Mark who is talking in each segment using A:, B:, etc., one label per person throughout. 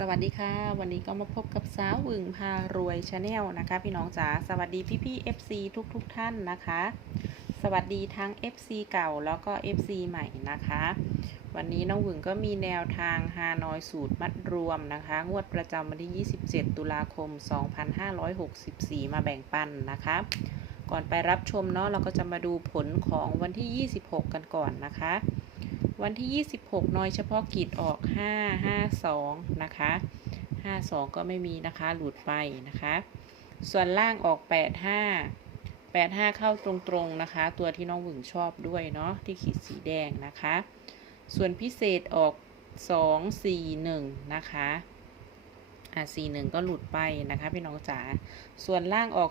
A: สวัสดีค่ะ วันนี้ก็มาพบกับสาววึงพารวยชาแนลนะคะ พี่น้องจ๋าสวัสดีพี่พี่ๆ FC ทุกทุกท่านนะคะ สวัสดีทั้ง FC เก่าแล้วก็ FC ใหม่นะคะ วันนี้น้องหวึงก็มีแนวทางฮานอยสูตรมัดรวมนะคะ งวดประจำวันที่ 27 ตุลาคม 2564 มาแบ่งปันนะคะ ก่อนไปรับชมเนาะเราก็จะมาดูผลของวันที่ 26 กันก่อนนะคะ วันที่ 26 น้อยเฉพาะกิจออก 552 นะคะ 52 ก็ไม่มีนะคะ หลุดไปนะคะ ส่วนล่างออก 85 85 เข้าตรงๆนะคะ ตัวที่น้องหวึงชอบด้วยเนาะ ที่ขีดสีแดงนะคะ ส่วนพิเศษออก 241 นะคะอะ41ก็หลุดไปนะคะพี่น้องจ๋า ส่วนล่างออก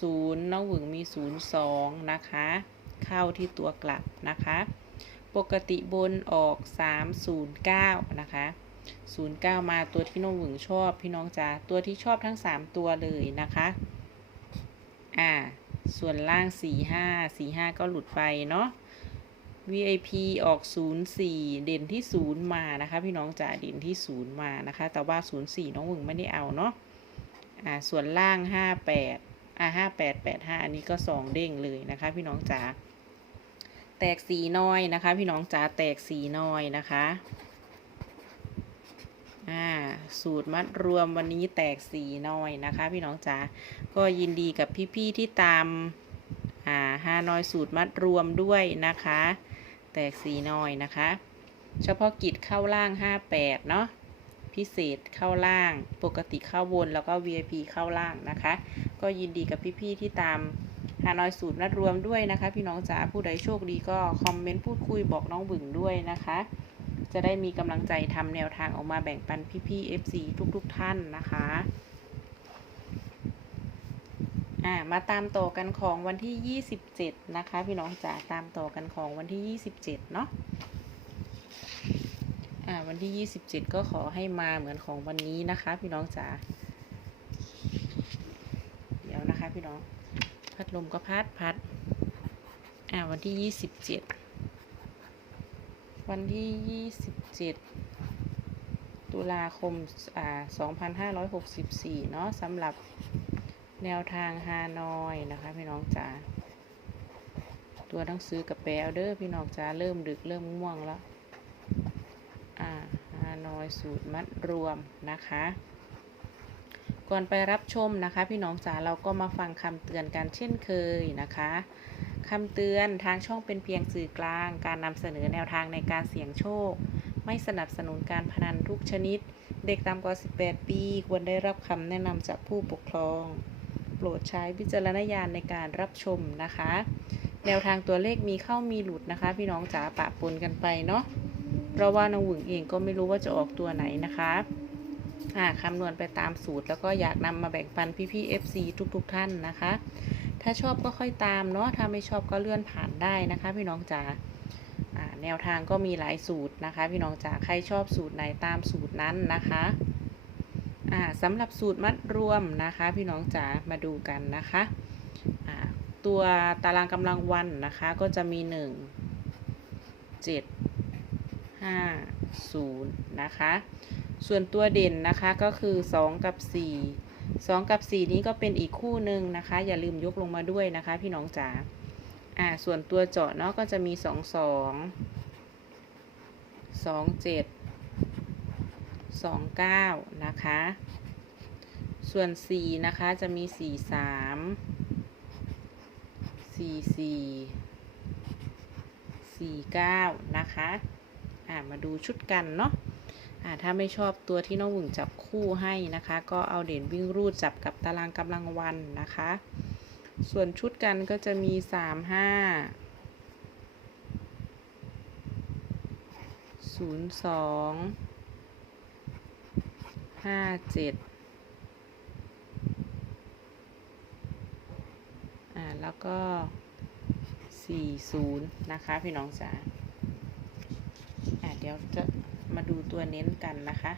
A: 20น้องหวึงมี02นะคะ เข้าที่ตัวกลับนะคะ ปกติบนออก 309 นะคะ 09 มาตัวที่น้องหวึงชอบพี่น้องจ๋าตัวที่ชอบทั้ง 3 ตัวเลยนะคะ อ่า ส่วนล่าง 45 45 ก็หลุดไปเนาะ VIP ออก 04 เด่นที่ 0 มานะคะ พี่น้องจ๋าเด่นที่ 0 มานะคะ แต่ว่า 04 น้องหวึงไม่ได้เอาเนาะ อ่า ส่วนล่าง 58 อ่า 58 85 อันนี้ก็ 2 เด้งเลยนะคะ พี่น้องจ๋า แตกสีน้อยนะคะ พี่น้องจ๋าแตกสีน้อยนะคะอ่าสูตรมัดรวมวันนี้แตกสีน้อยนะคะ พี่น้องจ๋าก็ยินดีกับพี่ๆที่ตามอ่าฮานอยสูตรมัดรวมด้วยนะคะ แตกสีน้อยนะคะ เฉพาะกิจเข้าล่าง 58 เนาะพิเศษเข้าล่าง ปกติเข้าบนแล้วก็ VIP เข้าล่างนะคะ ก็ยินดีกับพี่ๆที่ตาม ฮานอยสูตรนัดรวมด้วยนะคะ พี่น้องจ๋าผู้ใดโชคดีก็คอมเมนต์พูดคุยบอกน้องบึงด้วยนะคะ จะได้มีกำลังใจทำแนวทางออกมาแบ่งปันพี่ๆ FC ทุกๆทท่านนะคะอ่ามาตามต่อกันของวันที่ 27 นะคะ พี่น้องจ๋าตามต่อกันของวันที่ 27 เนาะอ่าวันที่ 27 ก็ขอให้มาเหมือนของวันนี้นะคะ พี่น้องจ๋าเดี๋ยวนะคะพี่น้อง พัดลมก็พัดพัด อ่าวันที่ยี่สิบเจ็ด วันที่ยี่สิบเจ็ดตุลาคม อ่าสองพันห้าร้อยหกสิบสี่เนาะสำหรับแนวทางฮานอยนะคะพี่น้องจ๋า ตัวหนังสือกับแปลเด้อพี่น้องจ๋าเริ่มดึกเริ่มง่วงแล้ว อ่าฮานอยสูตรมัดรวมนะคะ ก่อนไปรับชมนะคะ พี่น้องจ๋าเราก็มาฟังคำเตือนกันเช่นเคยนะคะคำเตือนทางช่องเป็นเพียงสื่อกลาง การนำเสนอแนวทางในการเสี่ยงโชค ไม่สนับสนุนการพนันทุกชนิด เด็กต่ำกว่า 18 ปี ควรได้รับคำแนะนำจากผู้ปกครอง โปรดใช้วิจารณญาณในการรับชมนะคะ แนวทางตัวเลขมีเข้ามีหลุดนะคะ พี่น้องจ๋าปะปนกันไปเนาะเพราะว่าน้องหวึงเองก็ไม่รู้ว่าจะออกตัวไหนนะคะ อ่าคำนวณไปตามสูตร แล้วก็อยากนำมาแบ่งปันพี่ๆ FC ทุกๆทท่านนะคะ ถ้าชอบก็ค่อยตามเนาะถ้าไม่ชอบก็เลื่อนผ่านได้นะคะ พี่น้องจ๋าอ่าแนวทางก็มีหลายสูตรนะคะ พี่น้องจ๋าใครชอบสูตรไหนตามสูตรนั้นนะคะสำหรับสูตรมัดรวมนะคะ พี่น้องจ๋ามาดูกันนะคะตัวตารางกำลังวันนะคะ ก็จะมี 1 7 5 0 นะคะ ส่วนตัวเด่นนะคะก็คือ 2 กับ 4 2 กับ 4 นี้ก็เป็นอีกคู่หนึ่งนะคะ อย่าลืมยกลงมาด้วยนะคะ พี่น้องจ๋าอ่าส่วนตัวเจาะเนาะก็จะมี 2 2 2 7 2 9 นะคะ ส่วน 4 นะคะจะมี 4 3 4 4 4 9 นะคะอ่ามาดูชุดกันเนาะ ถ้าไม่ชอบตัวที่น้องหวึงจับคู่ให้นะคะ ก็เอาเด่นวิ่งรูดจับกับตารางกำลังวันนะคะ ส่วนชุดกันก็จะมี 3 5 0 2 5 7อ่าแล้วก็ 40 นะคะ พี่น้องจ๋าอะเดี๋ยวจะ มาดูตัวเน้นกันนะคะ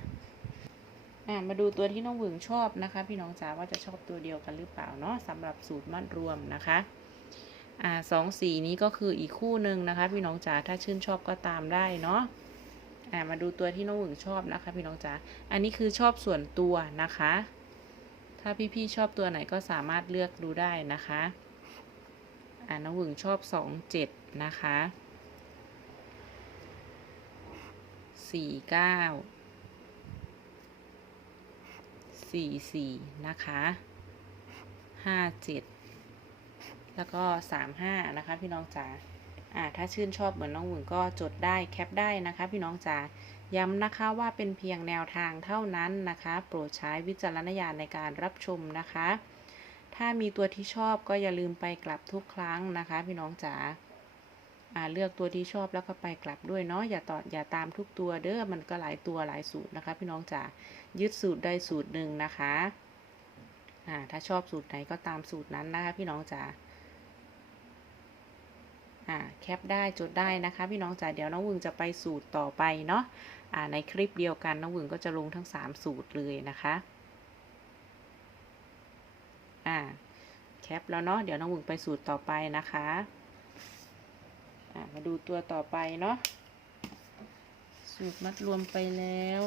A: อะมาดูตัวที่น้องหวึงชอบนะคะ พี่น้องจ๋าว่าจะชอบตัวเดียวกันหรือเปล่าเนาะสำหรับสูตรมัดรวมนะคะอ่าสองสีนี้ก็คืออีกคู่หนึ่งนะคะ พี่น้องจ๋าถ้าชื่นชอบก็ตามได้เนาะอ่ามาดูตัวที่น้องหวึงชอบนะคะ พี่น้องจ๋าอันนี้คือชอบส่วนตัวนะคะ ถ้าพี่ๆชอบตัวไหนก็สามารถเลือกดูได้นะคะอ่าน้องหวึงชอบสองเจ็ดนะคะ สี่เก้าสี่สี่นะคะห้าเจ็ดแล้วก็สามห้านะคะ พี่น้องจ๋าอ่าถ้าชื่นชอบเหมือนน้องหวึงก็จดได้แคปได้นะคะ พี่น้องจ๋าย้ำนะคะว่าเป็นเพียงแนวทางเท่านั้นนะคะ โปรดใช้วิจารณญาณในการรับชมนะคะ ถ้ามีตัวที่ชอบก็อย่าลืมไปกลับทุกครั้งนะคะ พี่น้องจ๋า เลือกตัวที่ชอบแล้วก็ไปกลับด้วยเนาะอย่าต่ออย่าตามทุกตัวเด้อมันก็หลายตัวหลายสูตรนะคะ พี่น้องจ๋ายึดสูตรใดสูตรหนึ่งนะคะอ่าถ้าชอบสูตรไหนก็ตามสูตรนั้นนะคะ พี่น้องจ๋าอ่าแคปได้จดได้นะคะ พี่น้องจ๋าเดี๋ยวน้องวึงจะไปสูตรต่อไปเนาะอ่าในคลิปเดียวกันน้องวึงก็จะลงทั้ง 3 สูตรเลยนะคะอ่าแคปแล้วเนาะเดี๋ยวน้องวึงไปสูตรต่อไปนะคะ มาดูตัวต่อไปเนาะ สูตรมัดรวมไปแล้ว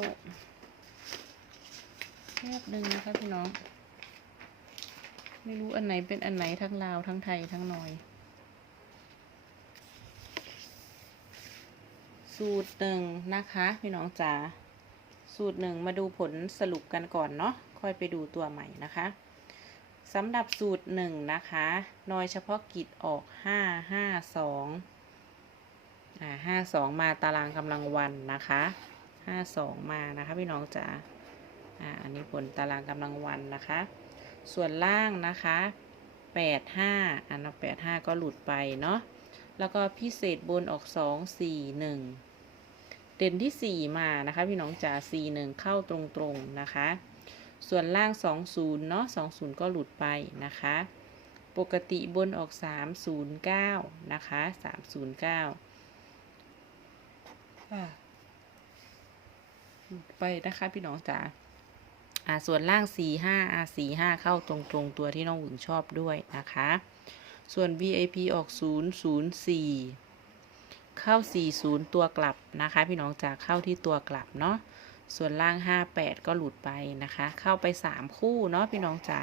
A: แคบหนึ่งนะคะพี่น้อง ไม่รู้อันไหนเป็นอันไหนทั้งลาวทั้งไทยทั้งนอย สูตรหนึ่งนะคะพี่น้องจ๋า สูตรหนึ่งมาดูผลสรุปกันก่อนเนาะ ค่อยไปดูตัวใหม่นะคะสำหรับสูตรหนึ่งนะคะ นอยเฉพาะกิจออกห้าห้าสอง ห้าสองมาตารางกำลังวันนะคะห้าสองมานะคะพี่น้องจ๋าอ่าอันนี้ผลตารางกำลังวันนะคะ ส่วนล่างนะคะแปดห้าอันแปดห้าก็หลุดไปเนาะแล้วก็พิเศษบนออกสองสี่หนึ่งเด่นที่สี่มานะคะพี่น้องจ๋าสี่หนึ่งเข้าตรงๆนะคะ ส่วนล่างสองศูนย์เนาะสองศูนย์ก็หลุดไปนะคะปกติบนออก 309 นะคะ 309 ไปนะคะพี่น้องจ๋าอ่าส่วนล่างสี่ห้าอาสี่ห้าเข้าตรงตรงตัวที่น้องหวึงชอบด้วยนะคะ ส่วน VIP ออก0 0 4เข้า4 0ตัวกลับนะคะ พี่น้องจ๋าเข้าที่ตัวกลับเนาะส่วนล่าง 58 ก็หลุดไปนะคะ เข้าไป 3 คู่เนาะพี่น้องจ๋า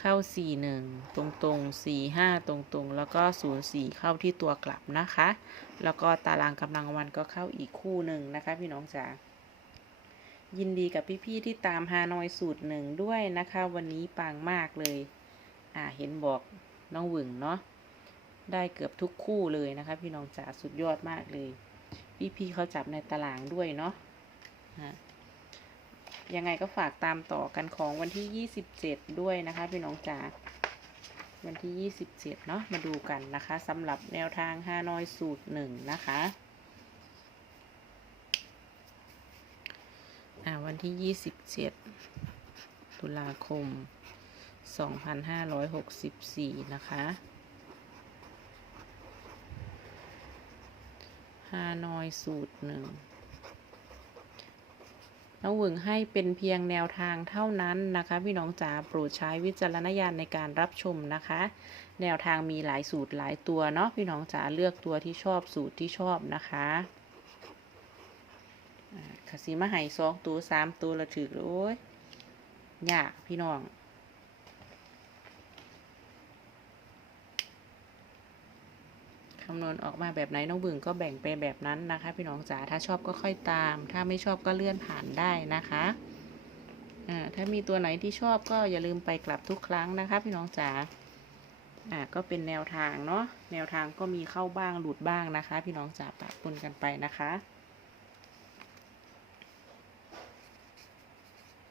A: เข้า 41 ตรงตรง45 ตรงตรงแล้วก็ 04 เข้าที่ตัวกลับนะคะ แล้วก็ตารางกำลังวันก็เข้าอีกคู่หนึ่งนะคะ พี่น้องจ๋ายินดีกับพี่ๆที่ตามฮานอยสูตรหนึ่งด้วยนะคะ วันนี้ปังมากเลย อ่าเห็นบอกน้องหวึงเนาะได้เกือบทุกคู่เลยนะคะ พี่น้องจ๋าสุดยอดมากเลย พี่ๆเขาจับในตารางด้วยเนาะ ยังไงก็ฝากตามต่อกันของวันที่ 27 ด้วยนะคะ พี่น้องจ๋าวันที่ 27 เนาะมาดูกันนะคะสำหรับแนวทางฮานอยสูตรหนึ่งนะคะอ่าวันที่ 27 ตุลาคม 2564 นะคะฮานอยสูตรหนึ่ง น้องหวึงให้เป็นเพียงแนวทางเท่านั้นนะคะ พี่น้องจ๋าโปรดใช้วิจารณญาณในการรับชมนะคะ แนวทางมีหลายสูตรหลายตัวเนาะพี่น้องจ๋าเลือกตัวที่ชอบสูตรที่ชอบนะคะขสีมาให้สองตัวสามตัวละถือโอ้ยยากพี่น้อง คำนวณออกมาแบบไหนน้องบึงก็แบ่งไปแบบนั้นนะคะ พี่น้องจ๋าถ้าชอบก็ค่อยตาม ถ้าไม่ชอบก็เลื่อนผ่านได้นะคะอ่าถ้ามีตัวไหนที่ชอบก็อย่าลืมไปกลับทุกครั้งนะคะ พี่น้องจ๋าอ่าก็เป็นแนวทางเนาะแนวทางก็มีเข้าบ้างหลุดบ้างนะคะ พี่น้องจ๋าปะปนกันไปนะคะ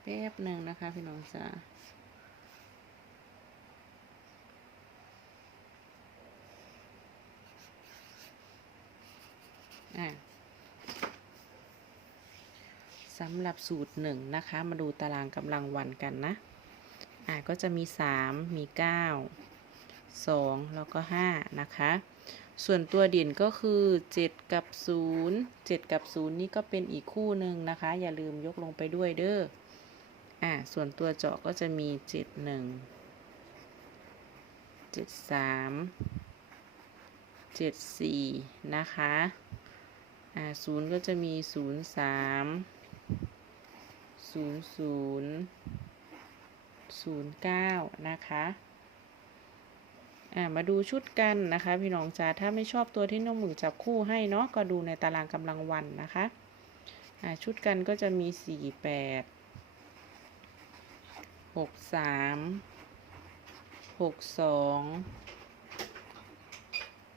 A: แป๊บหนึ่งนะคะ พี่น้องจ๋า สำหรับสูตรหนึ่งนะคะ มาดูตารางกำลังวันกันนะ อ่าก็จะมี 3 มี 9 2 แล้วก็ 5 นะคะ ส่วนตัวเด่นก็คือ 7 กับ 0 7 กับ 0 นี่ก็เป็นอีกคู่หนึ่งนะคะ อย่าลืมยกลงไปด้วยเด้อ อ่า ส่วนตัวเจาะก็จะมี 7 1 7 3 7 4 นะคะ อ่าศูนย์ก็จะมีศูนย์สามศูนย์ศูนย์ศูนย์เก้านะคะอ่ามาดูชุดกันนะคะ พี่น้องจ๋าถ้าไม่ชอบตัวที่น้องหมึกจับคู่ให้เนาะก็ดูในตารางกำลังวันนะคะอ่าชุดกันก็จะมีสี่แปดหกสามหกสอง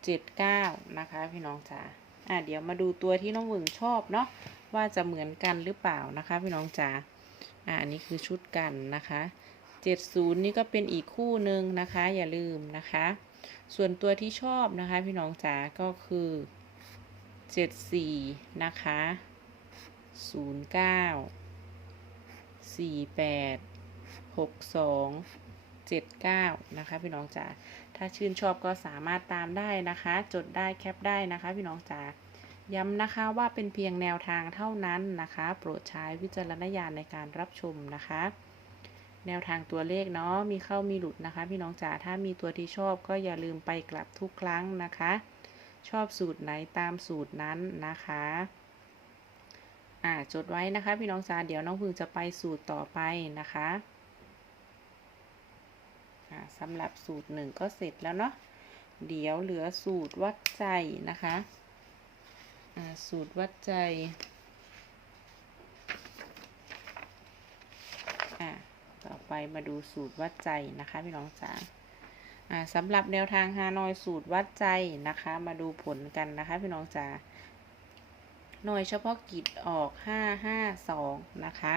A: เจ็ดเก้านะคะ พี่น้องจ๋า อ่าเดี๋ยวมาดูตัวที่น้องหมึงชอบเนาะว่าจะเหมือนกันหรือเปล่านะคะพี่น้องจ๋าอ่าอันนี้คือชุดกันนะคะเจ็ดศูนย์นี่ก็เป็นอีกคู่หนึ่งนะคะ อย่าลืมนะคะ ส่วนตัวที่ชอบนะคะ พี่น้องจ๋าก็คือเจ็ดสี่นะคะศูนย์เก้าสี่แปดหกสองเจ็ดเก้านะคะ พี่น้องจ๋า ถ้าชื่นชอบก็สามารถตามได้นะคะ จดได้แคปได้นะคะ พี่น้องจ๋าย้ำนะคะว่าเป็นเพียงแนวทางเท่านั้นนะคะ โปรดใช้วิจารณญาณในการรับชมนะคะ แนวทางตัวเลขเนาะมีเข้ามีหลุดนะคะ พี่น้องจ๋าถ้ามีตัวที่ชอบก็อย่าลืมไปกลับทุกครั้งนะคะ ชอบสูตรไหนตามสูตรนั้นนะคะอ่าจดไว้นะคะ พี่น้องจ๋าเดี๋ยวน้องพึงจะไปสูตรต่อไปนะคะ อ่าสำหรับสูตรหนึ่งก็เสร็จแล้วเนาะเดี๋ยวเหลือสูตรวัดใจนะคะสูตรวัดใจอ่าต่อไปมาดูสูตรวัดใจนะคะพี่น้องจ๋าสำหรับแนวทางฮานอยสูตรวัดใจนะคะ มาดูผลกันนะคะพี่น้องจ๋าหน่วยเฉพาะกิจออกห้าห้าสองนะคะ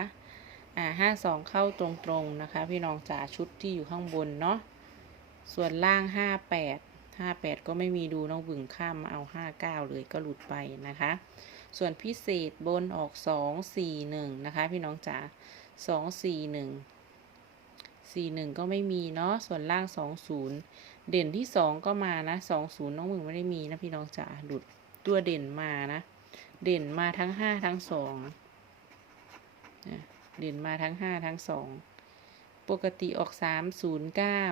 A: อ่าห้าสองเข้าตรงๆนะคะ พี่น้องจ๋าชุดที่อยู่ข้างบนเนาะส่วนล่างห้าแปดห้าแปดก็ไม่มีดูน้องบึงข้ามมาเอาห้าเก้าเลยก็หลุดไปนะคะ ส่วนพิเศษบนออกสองสี่หนึ่งนะคะ พี่น้องจ๋าสองสี่หนึ่งสี่หนึ่งก็ไม่มีเนาะส่วนล่างสองศูนย์เด่นที่สองก็มานะสองศูนย์น้องมึงไม่ได้มีนะพี่น้องจ๋าดุดตัวเด่นมานะ เด่นมาทั้งห้าทั้งสอง เด่นมาทั้งห้าทั้งสองปกติออกสามศูนย์เก้า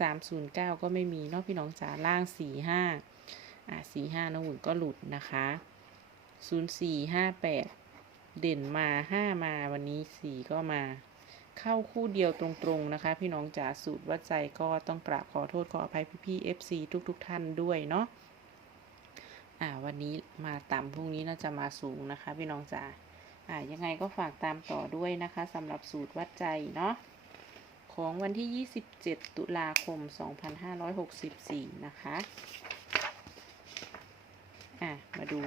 A: สามศูนย์เก้าก็ไม่มีนาะพี่น้องจ๋าล่างสี่ห้าอ่าสี่ห้าน้องมึงก็หลุดนะคะศูนย์สี่ห้าแปดเด่นมาห้ามาวันนี้สี่ก็มา เข้าคู่เดียวตรงๆนะคะ พี่น้องจ๋าสูตรวัดใจก็ต้องกราบขอโทษขออภัยพี่ๆ FC ทุกๆทท่านด้วยเนาะอ่าวันนี้มาต่ำพรุ่งนี้น่าจะมาสูงนะคะ พี่น้องจ๋า อ่ายังไงก็ฝากตามต่อด้วยนะคะสำหรับสูตรวัดใจเนาะของวันที่ 27 ตุลาคม 2564 นะคะ อ่ามาดู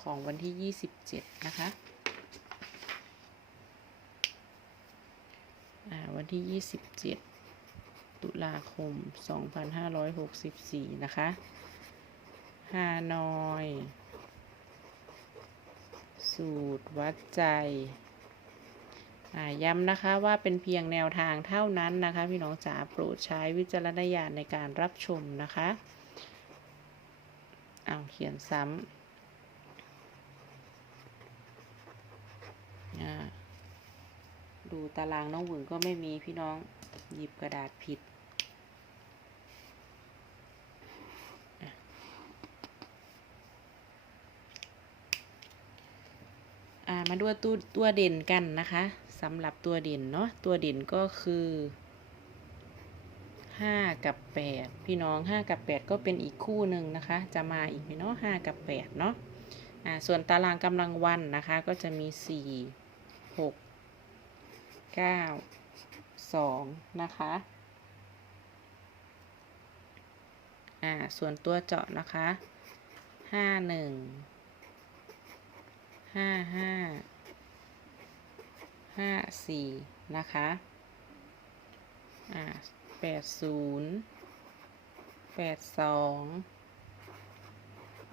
A: ของวันที่ 27 นะคะวันที่ 27 ตุลาคม 2564 นะคะ ฮานอย สูตรวัดใจย้ำนะคะว่าเป็นเพียงแนวทางเท่านั้นนะคะ พี่น้องจ๋าโปรดใช้วิจารณญาณในการรับชมนะคะเอาเขียนซ้ำดูตารางน้องหวึงก็ไม่มีพี่น้องหยิบกระดาษผิด มาดูตัวตัวเด่นกันนะคะสำหรับตัวเด่นเนาะตัวเด่นก็คือห้ากับแปดพี่น้องห้ากับแปดก็เป็นอีกคู่หนึ่งนะคะ จะมาอีกไหมเนาะห้ากับแปดเนาะอ่าส่วนตารางกำลังวันนะคะก็จะมีสี่หกเก้าสองนะคะอ่าส่วนตัวเจาะนะคะห้าหนึ่ง ห้าห้าห้าสี่นะคะ อ่าแปดศูนย์แปดสอง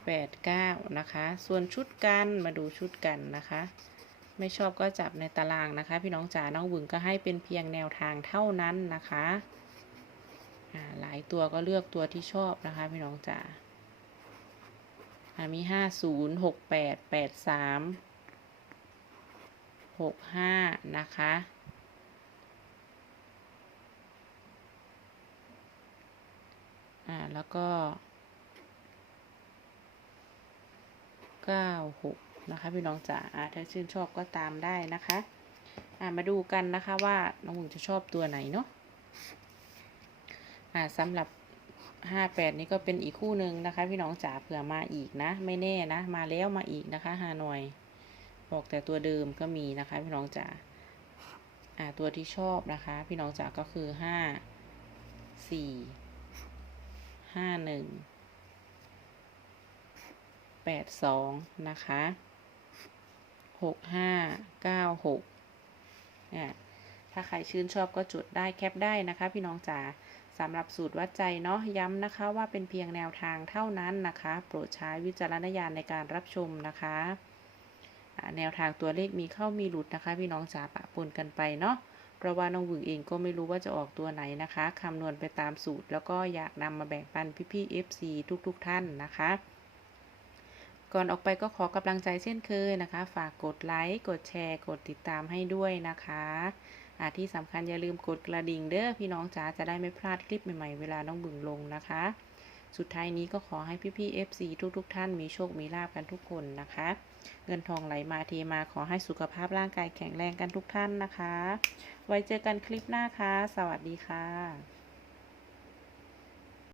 A: แปดเก้านะคะ ส่วนชุดกันมาดูชุดกันนะคะ ไม่ชอบก็จับในตารางนะคะ พี่น้องจ๋า น้องบึงก็ให้เป็นเพียงแนวทางเท่านั้นนะคะ หลายตัวก็เลือกตัวที่ชอบนะคะ พี่น้องจ๋า มีห้าศูนย์หกแปดแปดสามหกห้านะคะอ่าแล้วก็เก้าหกนะคะพี่น้องจ๋าอ่าถ้าชื่นชอบก็ตามได้นะคะอ่ามาดูกันนะคะว่าน้องบุ๋งจะชอบตัวไหนเนาะอ่าสำหรับ ห้าแปดนี้ก็เป็นอีกคู่หนึ่งนะคะ พี่น้องจ๋าเผื่อมาอีกนะ ไม่แน่นะ มาแล้วมาอีกนะคะฮานอยบอกแต่ตัวเดิมก็มีนะคะ พี่น้องจ๋าอ่าตัวที่ชอบนะคะ พี่น้องจ๋าก็คือห้าสี่ห้าหนึ่งแปดสองนะคะหกห้าเก้าหกเนี่ยถ้าใครชื่นชอบก็จุดได้แคปได้นะคะ พี่น้องจ๋า สำหรับสูตรวัดใจเนาะย้ำนะคะว่าเป็นเพียงแนวทางเท่านั้นนะคะ โปรดใช้วิจารณญาณในการรับชมนะคะแนวทางตัวเลขมีเข้ามีหลุดนะคะ พี่น้องจ๋าปะปนกันไปเนาะเพราะว่าน้องหวึงเองก็ไม่รู้ว่าจะออกตัวไหนนะคะคำนวณไปตามสูตร แล้วก็อยากนำมาแบ่งปันพี่ๆ FC ทุกๆท่านนะคะ ก่อนออกไปก็ขอกำลังใจเช่นเคยนะคะ ฝากกดไลค์กดแชร์ กดติดตามให้ด้วยนะคะ ที่สำคัญอย่าลืมกดกระดิ่งเด้อพี่น้องจ๋าจะได้ไม่พลาดคลิปใหม่ๆ เวลาน้องบึงลงนะคะ สุดท้ายนี้ก็ขอให้พี่ๆ FC ทุกๆ ท่านมีโชคมีลาบกันทุกคนนะคะ เงินทองไหลมาเทมาขอให้สุขภาพร่างกายแข็งแรงกันทุกท่านนะคะ ไว้เจอกันคลิปหน้าค่ะ สวัสดีค่ะ